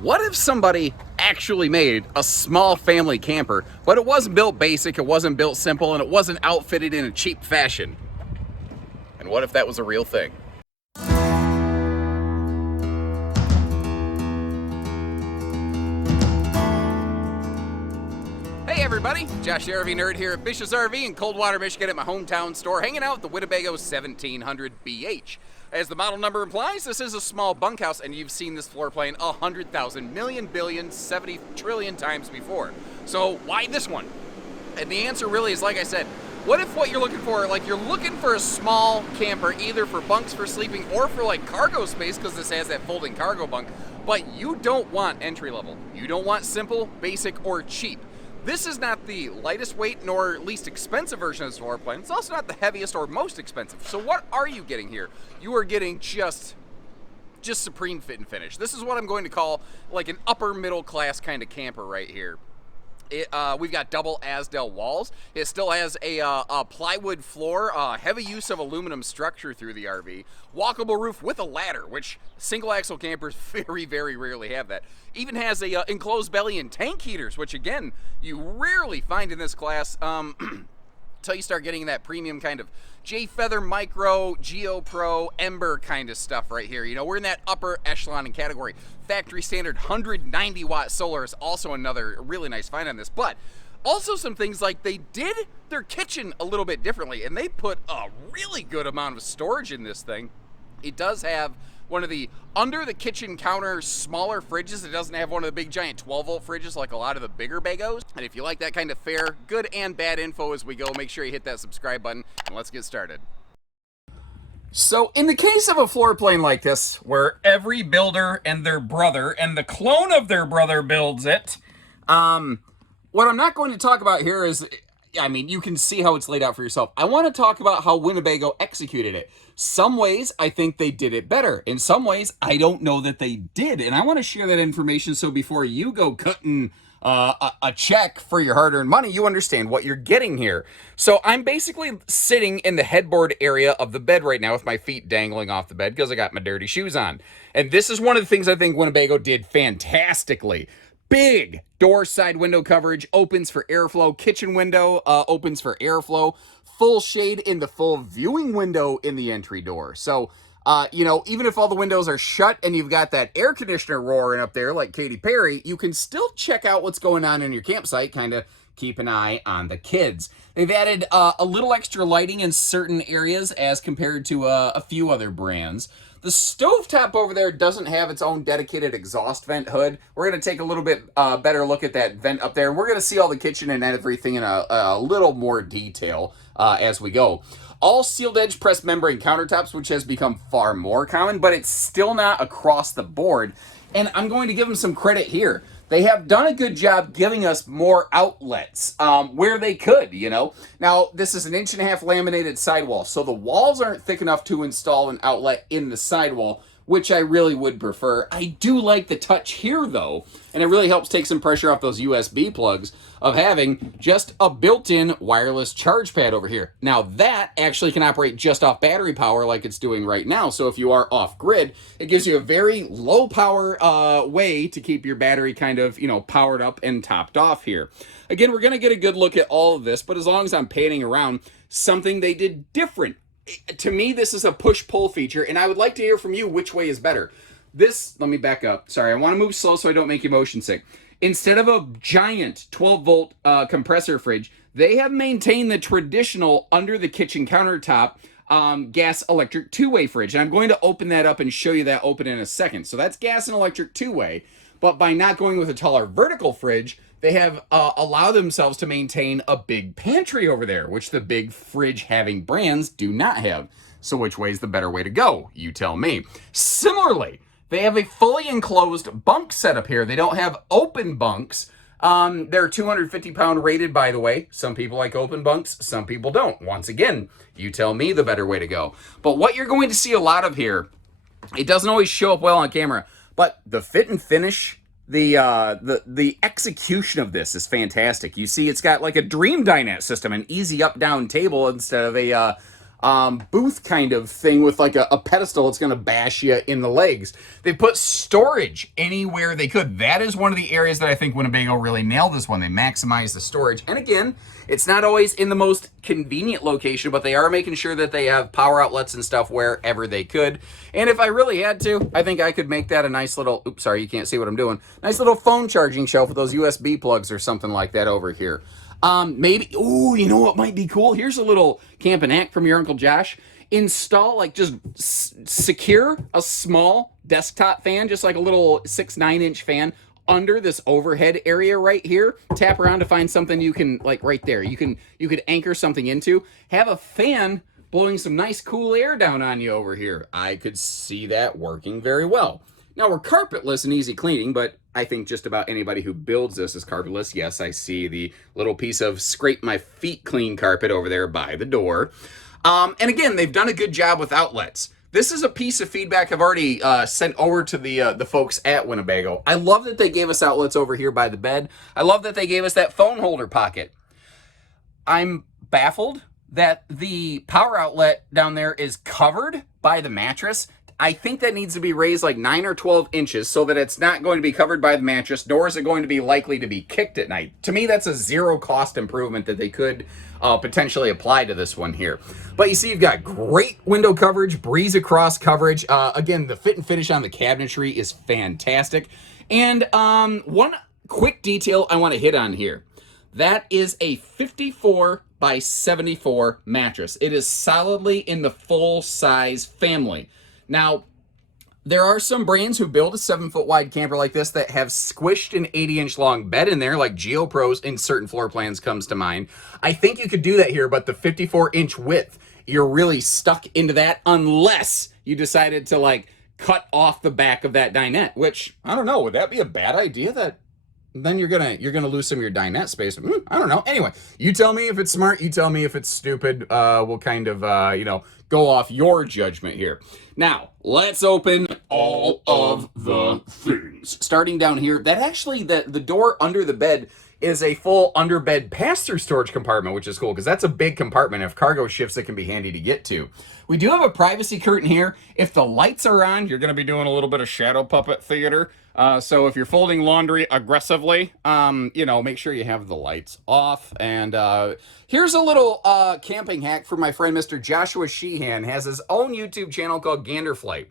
What if somebody actually made a small family camper, but it wasn't built basic, it wasn't built simple, and it wasn't outfitted in a cheap fashion? And what if that was a real thing? Hey everybody, Josh the RV Nerd here at Bish's RV in Coldwater, Michigan at my hometown store, hanging out at the Winnebago 1700BH. As the model number implies, this is a small bunkhouse, and you've seen this floor plan 100,000 million billion 70 trillion times before. So why this one? And the answer really is, like I said, what if what you're looking for, like you're looking for a small camper, either for bunks for sleeping or for like cargo space, because this has that folding cargo bunk, but you don't want entry level. You don't want simple, basic, or cheap. This is not the lightest weight nor least expensive version of this floor plan. It's also not the heaviest or most expensive. So what are you getting here? You are getting just supreme fit and finish. This is what I'm going to call like an upper middle class kind of camper right here. We've got double Azdel walls. It still has a plywood floor, heavy use of aluminum structure through the RV, walkable roof with a ladder, which single axle campers very, very rarely have that. Even has a enclosed belly and tank heaters, which again, you rarely find in this class. Until you start getting that premium kind of J-Feather Micro, Geo Pro, Ember kind of stuff right here. You know, we're in that upper echelon in category. Factory standard 190 watt solar is also another really nice find on this. But also some things like they did their kitchen a little bit differently, and they put a really good amount of storage in this thing. It does have one of the under the kitchen counter smaller fridges. It doesn't have one of the big giant 12-volt fridges like a lot of the bigger bagos. And if you like that kind of fair, good and bad info as we go, make sure you hit that subscribe button and let's get started. So in the case of a floor plan like this, where every builder and their brother and the clone of their brother builds it, what I'm not going to talk about here is, I mean, you can see how it's laid out for yourself. I want to talk about how Winnebago executed it. Some ways, I think they did it better. In some ways, I don't know that they did. And I want to share that information so before you go cutting a check for your hard-earned money, you understand what you're getting here. So I'm basically sitting in the headboard area of the bed right now with my feet dangling off the bed because I got my dirty shoes on. And this is one of the things I think Winnebago did fantastically. Big door side window coverage, opens for airflow, kitchen window opens for airflow, full shade in the full viewing window in the entry door. So, you know, even if all the windows are shut and you've got that air conditioner roaring up there like Katy Perry, you can still check out what's going on in your campsite, kind of keep an eye on the kids. They've added a little extra lighting in certain areas as compared to a few other brands. The stovetop over there doesn't have its own dedicated exhaust vent hood. We're going to take a little bit better look at that vent up there. And we're going to see all the kitchen and everything in a little more detail as we go. All sealed edge pressed membrane countertops, which has become far more common, but it's still not across the board. And I'm going to give them some credit here. They have done a good job giving us more outlets where they could, you know. Now, this is an 1.5 inch laminated sidewall, so the walls aren't thick enough to install an outlet in the sidewall, which I really would prefer. I do like the touch here, though, and it really helps take some pressure off those USB plugs of having just a built-in wireless charge pad over here. Now, that actually can operate just off battery power like it's doing right now, so if you are off-grid, it gives you a very low-power way to keep your battery kind of, you know, powered up and topped off here. Again, we're going to get a good look at all of this, but as long as I'm panning around, something they did different. To me, this is a push-pull feature, and I would like to hear from you which way is better. This, let me back up. Sorry, I want to move slow so I don't make you motion sick. Instead of a giant 12-volt compressor fridge, they have maintained the traditional under the kitchen countertop gas electric two-way fridge. And I'm going to open that up and show you that open in a second. So that's gas and electric two-way. But by not going with a taller vertical fridge, they have allowed themselves to maintain a big pantry over there, which the big fridge-having brands do not have. So which way is the better way to go? You tell me. Similarly, they have a fully enclosed bunk setup here. They don't have open bunks. They're 250-pound rated, by the way. Some people like open bunks, some people don't. Once again, you tell me the better way to go. But what you're going to see a lot of here, it doesn't always show up well on camera, but the fit and finish, the execution of this is fantastic. You see it's got like a dream dinette system, an easy up-down table instead of a booth kind of thing with like a pedestal that's going to bash you in the legs. They put storage anywhere they could. That is one of the areas that I think Winnebago really nailed this one. They maximized the storage. And again, it's not always in the most convenient location, but they are making sure that they have power outlets and stuff wherever they could. And if I really had to, I think I could make that a nice little, oops, sorry, you can't see what I'm doing. Nice little phone charging shelf with those USB plugs or something like that over here. Maybe, ooh, you know what might be cool? Here's a little camping hack from your Uncle Josh. Install, like, just secure a small desktop fan, just like a little 6-9 inch fan under this overhead area right here. Tap around to find something you can, like, right there. You could anchor something into. Have a fan blowing some nice cool air down on you over here. I could see that working very well. Now, we're carpetless and easy cleaning, but I think just about anybody who builds this is carpetless. Yes, I see the little piece of scrape my feet clean carpet over there by the door. And again, they've done a good job with outlets. This is a piece of feedback I've already sent over to the folks at Winnebago. I love that they gave us outlets over here by the bed. I love that they gave us that phone holder pocket. I'm baffled that the power outlet down there is covered by the mattress. I think that needs to be raised like 9 or 12 inches so that it's not going to be covered by the mattress, nor is it going to be likely to be kicked at night. To me, that's a zero cost improvement that they could potentially apply to this one here. But you see, you've got great window coverage, breeze across coverage. Again, the fit and finish on the cabinetry is fantastic. And one quick detail I want to hit on here. That is a 54 by 74 mattress. It is solidly in the full size family. Now, there are some brands who build a 7-foot wide camper like this that have squished an 80-inch long bed in there, like GeoPro's in certain floor plans comes to mind. I think you could do that here, but the 54-inch width, you're really stuck into that unless you decided to, like, cut off the back of that dinette, which, I don't know, would that be a bad idea? That then you're gonna lose some of your dinette space. I don't know. Anyway, you tell me if it's smart. You tell me if it's stupid. We'll kind of go off your judgment here. Now let's open all of the things. Starting down here, that actually the door under the bed is a full underbed pass-through storage compartment, which is cool because that's a big compartment. If cargo shifts, it can be handy to get to. We do have a privacy curtain here. If the lights are on, you're going to be doing a little bit of shadow puppet theater. So if you're folding laundry aggressively, make sure you have the lights off. And here's a little camping hack for my friend Mr. Joshua Sheehan. Has his own YouTube channel called Ganderflight.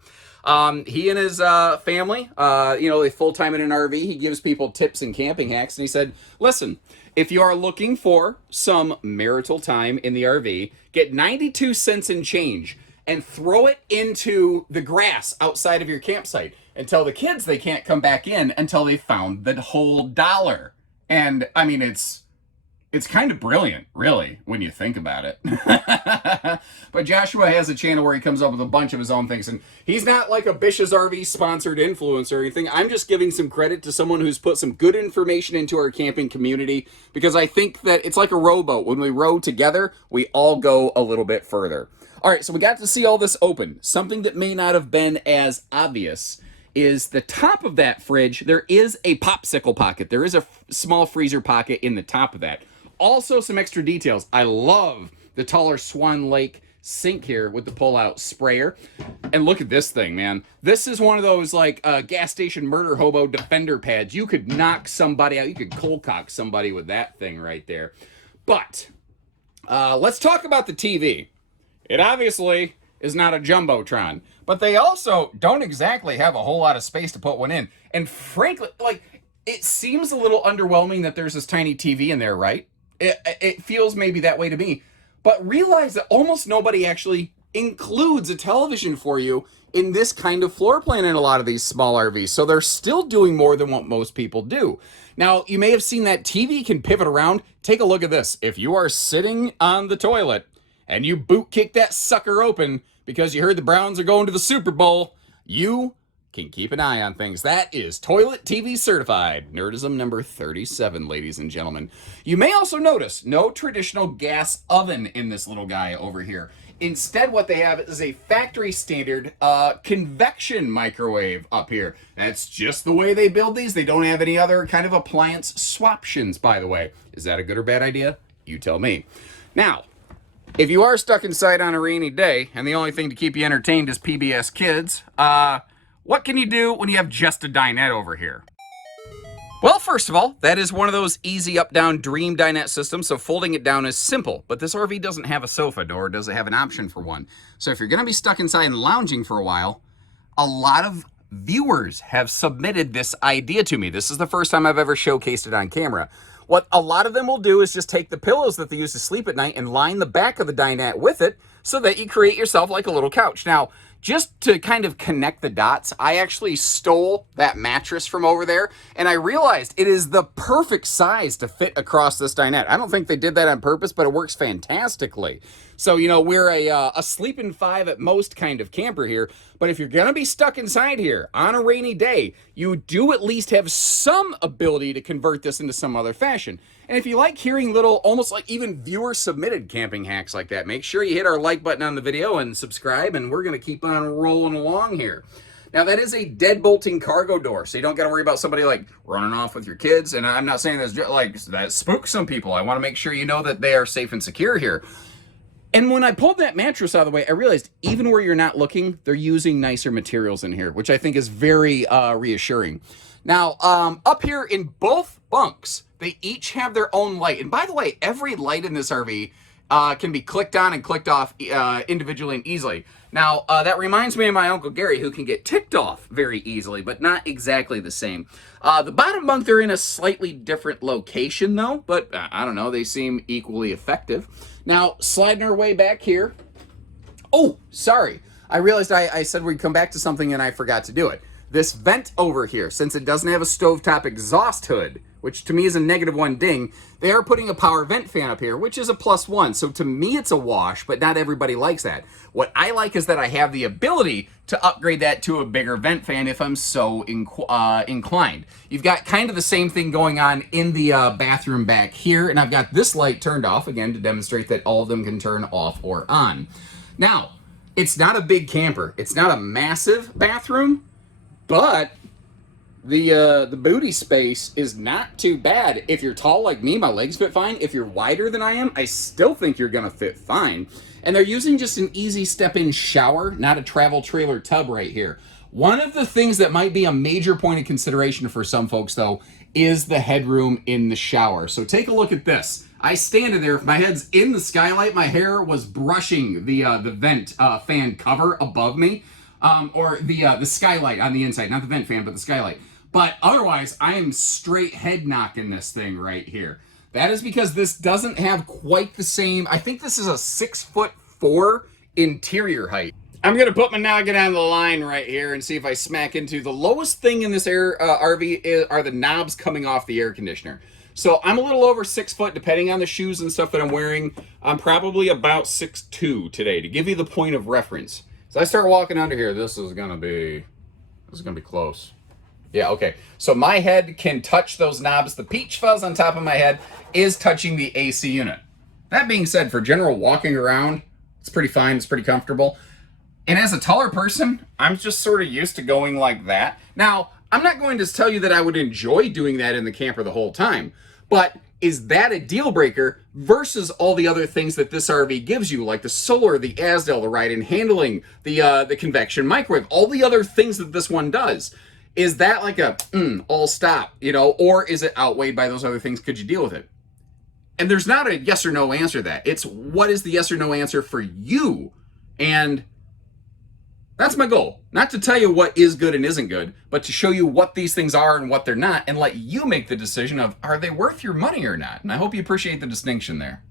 He and his family, they full-time in an RV. He gives people tips and camping hacks. And he said, listen, if you are looking for some marital time in the RV, get 92 cents in change and throw it into the grass outside of your campsite and tell the kids they can't come back in until they found the whole dollar. And, I mean, it's kind of brilliant, really, when you think about it. But Joshua has a channel where he comes up with a bunch of his own things. And he's not like a Bish's RV sponsored influencer or anything. I'm just giving some credit to someone who's put some good information into our camping community, because I think that it's like a rowboat. When we row together, we all go a little bit further. All right, so we got to see all this open. Something that may not have been as obvious is the top of that fridge. There is a popsicle pocket. There is a small freezer pocket in the top of that. Also, some extra details. I love the taller Swan Lake sink here with the pull-out sprayer. And look at this thing, man. This is one of those, like, gas station murder hobo defender pads. You could knock somebody out. You could cold cock somebody with that thing right there. But let's talk about the TV. It obviously is not a Jumbotron. But they also don't exactly have a whole lot of space to put one in. And frankly, like, it seems a little underwhelming that there's this tiny TV in there, right? It feels maybe that way to me. But realize that almost nobody actually includes a television for you in this kind of floor plan in a lot of these small RVs. So they're still doing more than what most people do. Now, you may have seen that TV can pivot around. Take a look at this. If you are sitting on the toilet and you boot kick that sucker open because you heard the Browns are going to the Super Bowl, you can keep an eye on things. That is Toilet TV Certified. Nerdism number 37, ladies and gentlemen. You may also notice no traditional gas oven in this little guy over here. Instead, what they have is a factory standard convection microwave up here. That's just the way they build these. They don't have any other kind of appliance swaptions, by the way. Is that a good or bad idea? You tell me. Now, If you are stuck inside on a rainy day and the only thing to keep you entertained is PBS Kids, what can you do when you have just a dinette over here? Well, first of all, that is one of those easy up-down dream dinette systems, so folding it down is simple. But this RV doesn't have a sofa, nor does it have an option for one. So if you're going to be stuck inside and lounging for a while, a lot of viewers have submitted this idea to me. This is the first time I've ever showcased it on camera. What a lot of them will do is just take the pillows that they use to sleep at night and line the back of the dinette with it so that you create yourself like a little couch. Now, just to kind of connect the dots, I actually stole that mattress from over there, and I realized it is the perfect size to fit across this dinette. I don't think they did that on purpose, but it works fantastically. So, you know, we're a sleeping five at most kind of camper here, but if you're going to be stuck inside here on a rainy day, you do at least have some ability to convert this into some other fashion. And if you like hearing little, almost like even viewer-submitted camping hacks like that, make sure you hit our like button on the video and subscribe, and we're going to keep on rolling along here. Now, that is a deadbolting cargo door, so you don't got to worry about somebody, like, running off with your kids. And I'm not saying that's, like, that spooks some people. I want to make sure you know that they are safe and secure here. And when I pulled that mattress out of the way, I realized even where you're not looking, they're using nicer materials in here, which I think is very reassuring. Now, up here in both bunks, they each have their own light. And by the way, every light in this RV can be clicked on and clicked off individually and easily. Now, that reminds me of my Uncle Gary, who can get ticked off very easily, but not exactly the same. The bottom bunk, they're in a slightly different location, though, but I don't know, they seem equally effective. Now, sliding our way back here. Oh, sorry. I realized I said we'd come back to something and I forgot to do it. This vent over here, since it doesn't have a stovetop exhaust hood, which to me is a -1 ding, they are putting a power vent fan up here, which is a +1. So to me, it's a wash, but not everybody likes that. What I like is that I have the ability to upgrade that to a bigger vent fan if I'm so inclined. You've got kind of the same thing going on in the bathroom back here, and I've got this light turned off, again, to demonstrate that all of them can turn off or on. Now, it's not a big camper. It's not a massive bathroom, but the booty space is not too bad. If you're tall like me, my legs fit fine. If you're wider than I am, I still think you're gonna fit fine. And they're using just an easy step-in shower, not a travel trailer tub right here. One of the things that might be a major point of consideration for some folks, though, is the headroom in the shower. So take a look at this. I stand in there, if my head's in the skylight, my hair was brushing the vent fan cover above me. Or the skylight on the inside, not the vent fan, but the skylight. But otherwise, I am straight head knocking this thing right here. That is because this doesn't have quite the same, I think this is a 6'4" interior height. I'm going to put my noggin on the line right here and see if I smack into the lowest thing in this RV are the knobs coming off the air conditioner. So I'm a little over 6 foot, depending on the shoes and stuff that I'm wearing. I'm probably about 6'2" today, to give you the point of reference. So I start walking under here, this is gonna be close. Yeah, okay. So my head can touch those knobs. The peach fuzz on top of my head is touching the AC unit. That being said, for general walking around, it's pretty fine, it's pretty comfortable. And as a taller person, I'm just sort of used to going like that. Now, I'm not going to tell you that I would enjoy doing that in the camper the whole time, but is that a deal breaker versus all the other things that this RV gives you, like the solar, the Azdel, the ride and handling, the convection microwave, all the other things that this one does? Is that like a all stop, you know, or is it outweighed by those other things? Could you deal with it? And there's not a yes or no answer to that. It's what is the yes or no answer for you? And that's my goal. Not to tell you what is good and isn't good, but to show you what these things are and what they're not, and let you make the decision of, are they worth your money or not? And I hope you appreciate the distinction there.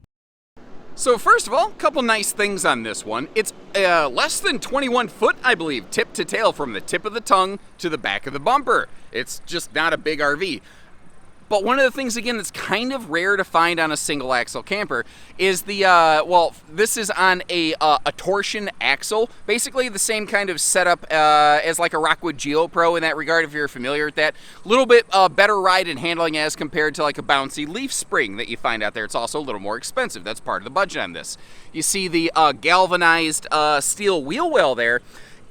So first of all, a couple nice things on this one. It's less than 21 foot, I believe, tip to tail, from the tip of the tongue to the back of the bumper. It's just not a big RV. But one of the things, again, that's kind of rare to find on a single axle camper is the, well, this is on a torsion axle. Basically the same kind of setup as like a Rockwood GeoPro in that regard, if you're familiar with that. A little bit better ride and handling as compared to like a bouncy leaf spring that you find out there. It's also a little more expensive. That's part of the budget on this. You see the galvanized steel wheel well there.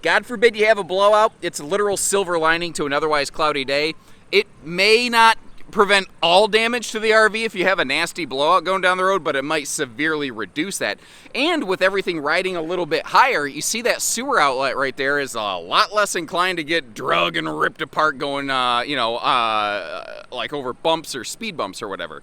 God forbid you have a blowout. It's a literal silver lining to an otherwise cloudy day. It may not prevent all damage to the RV if you have a nasty blowout going down the road, but it might severely reduce that. And with everything riding a little bit higher, you see that sewer outlet right there is a lot less inclined to get drug and ripped apart going, like over bumps or speed bumps or whatever.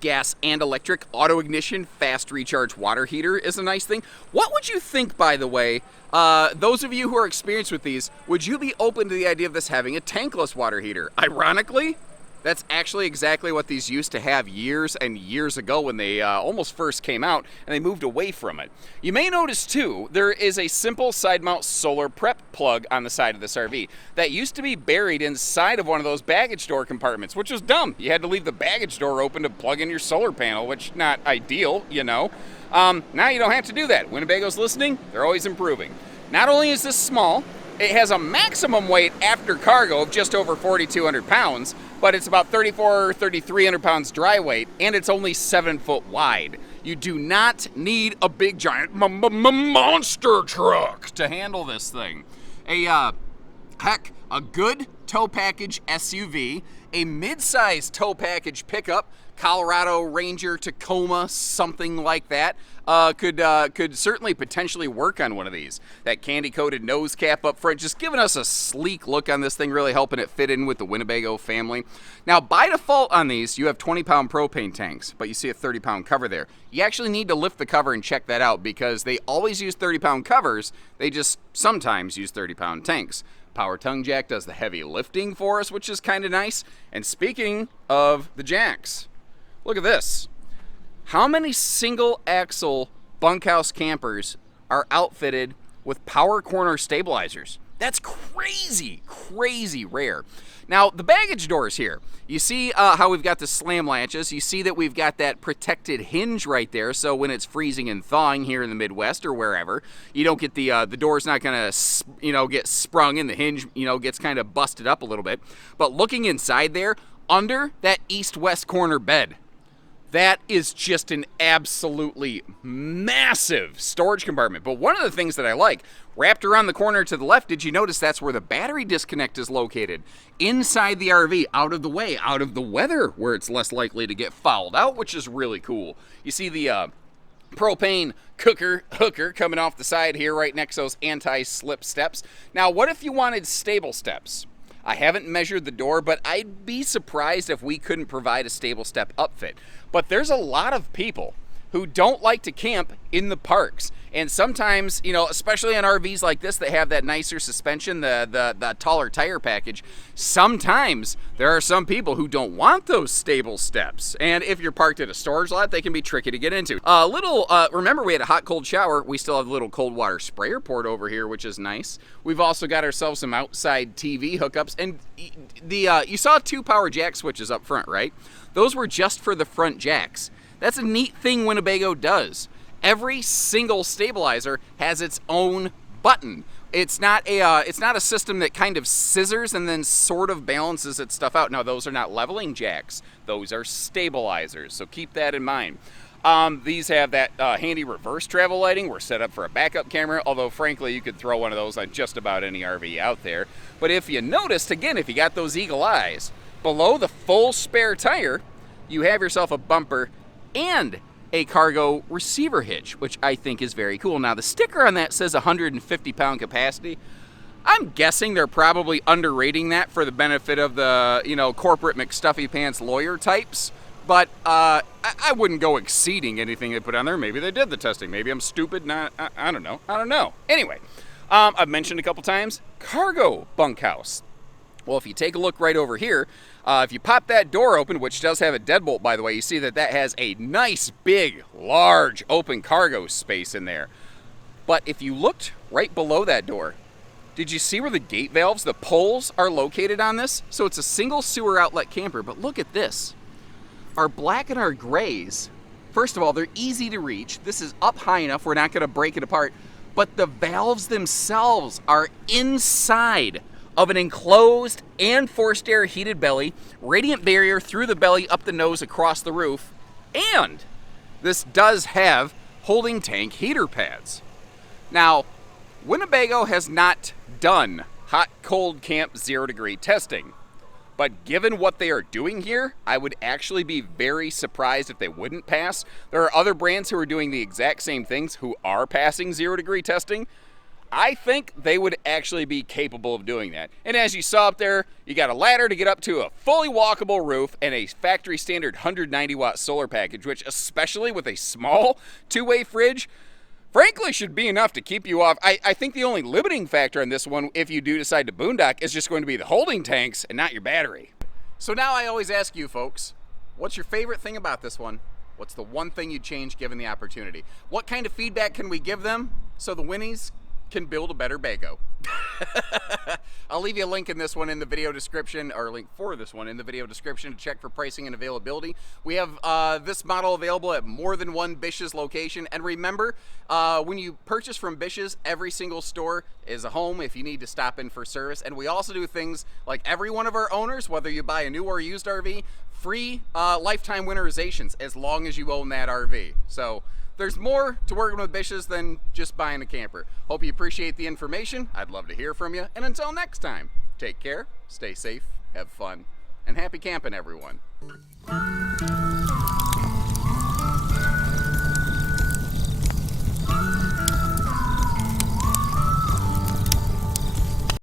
Gas and electric, auto ignition, fast recharge water heater is a nice thing. What would you think, by the way, those of you who are experienced with these, would you be open to the idea of this having a tankless water heater? Ironically, that's actually exactly what these used to have years and years ago when they almost first came out, and they moved away from it. You may notice too, there is a simple side mount solar prep plug on the side of this RV that used to be buried inside of one of those baggage door compartments, which was dumb. You had to leave the baggage door open to plug in your solar panel, which not ideal, you know. Now you don't have to do that. Winnebago's listening, they're always improving. Not only is this small, it has a maximum weight after cargo of just over 4,200 pounds, but it's about 3,400 or 3,300 pounds dry weight, and it's only 7 foot wide. You do not need a big giant monster truck to handle this thing. A good tow package SUV, a mid-sized tow package pickup, Colorado Ranger, Tacoma, something like that, could certainly potentially work on one of these. That candy-coated nose cap up front, just giving us a sleek look on this thing, really helping it fit in with the Winnebago family. Now, by default on these, you have 20-pound propane tanks, but you see a 30-pound cover there. You actually need to lift the cover and check that out because they always use 30-pound covers. They just sometimes use 30-pound tanks. Power tongue jack does the heavy lifting for us, which is kind of nice. And speaking of the jacks, look at this. How many single axle bunkhouse campers are outfitted with power corner stabilizers? That's crazy, crazy rare. Now, the baggage doors here. You see how we've got the slam latches. You see that we've got that protected hinge right there, so when it's freezing and thawing here in the Midwest or wherever, you don't get the door's not going to, get sprung and the hinge, gets kind of busted up a little bit. But looking inside there, under that east-west corner bed, that is just an absolutely massive storage compartment. But one of the things that I like, wrapped around the corner to the left, did you notice that's where the battery disconnect is located? Inside the RV, out of the way, out of the weather, where it's less likely to get fouled out, which is really cool. You see the propane hooker coming off the side here right next to those anti-slip steps. Now, what if you wanted stable steps? I haven't measured the door, but I'd be surprised if we couldn't provide a stable step upfit. But there's a lot of people who don't like to camp in the parks. And sometimes, especially on RVs like this that have that nicer suspension, the taller tire package, sometimes there are some people who don't want those stable steps. And if you're parked at a storage lot, they can be tricky to get into. Remember we had a hot cold shower. We still have a little cold water sprayer port over here, which is nice. We've also got ourselves some outside TV hookups. And you saw 2 power jack switches up front, right? Those were just for the front jacks. That's a neat thing Winnebago does. Every single stabilizer has its own button. It's not a system that kind of scissors and then sort of balances its stuff out. Now, those are not leveling jacks. Those are stabilizers, so keep that in mind. These have that handy reverse travel lighting. We're set up for a backup camera, although frankly you could throw one of those on just about any RV out there. But if you noticed, again, if you got those eagle eyes, below the full spare tire, you have yourself a bumper and a cargo receiver hitch, which I think is very cool. Now, the sticker on that says 150-pound capacity. I'm guessing they're probably underrating that for the benefit of the, corporate McStuffy pants lawyer types. But I wouldn't go exceeding anything they put on there. Maybe they did the testing. Maybe I'm stupid. I don't know. Anyway, I've mentioned a couple times, cargo bunkhouse. Well, if you take a look right over here, if you pop that door open, which does have a deadbolt, by the way, you see that has a nice, big, large, open cargo space in there. But if you looked right below that door, did you see where the gate valves, the poles, are located on this? So it's a single sewer outlet camper, but look at this. Our black and our grays, first of all, they're easy to reach. This is up high enough, we're not going to break it apart. But the valves themselves are inside of an enclosed and forced air heated belly, radiant barrier through the belly, up the nose, across the roof, and this does have holding tank heater pads. Now, Winnebago has not done hot, cold camp 0-degree testing, but given what they are doing here, I would actually be very surprised if they wouldn't pass. There are other brands who are doing the exact same things who are passing 0-degree testing. I think they would actually be capable of doing that. And as you saw up there, you got a ladder to get up to a fully walkable roof and a factory standard 190-watt solar package, which especially with a small two-way fridge, frankly should be enough to keep you off. I think the only limiting factor on this one, if you do decide to boondock, is just going to be the holding tanks and not your battery. So now I always ask you folks, what's your favorite thing about this one? What's the one thing you'd change given the opportunity? What kind of feedback can we give them so the Winnies can build a better Bago? I'll leave you a link in this one in the video description, or a link for this one in the video description to check for pricing and availability. We have this model available at more than one Bish's location. And remember, when you purchase from Bish's, every single store is a home if you need to stop in for service. And we also do things like every one of our owners, whether you buy a new or used RV, free lifetime winterizations as long as you own that RV. So there's more to working with Bish's than just buying a camper. Hope you appreciate the information. I'd love to hear from you. And until next time, take care, stay safe, have fun, and happy camping, everyone.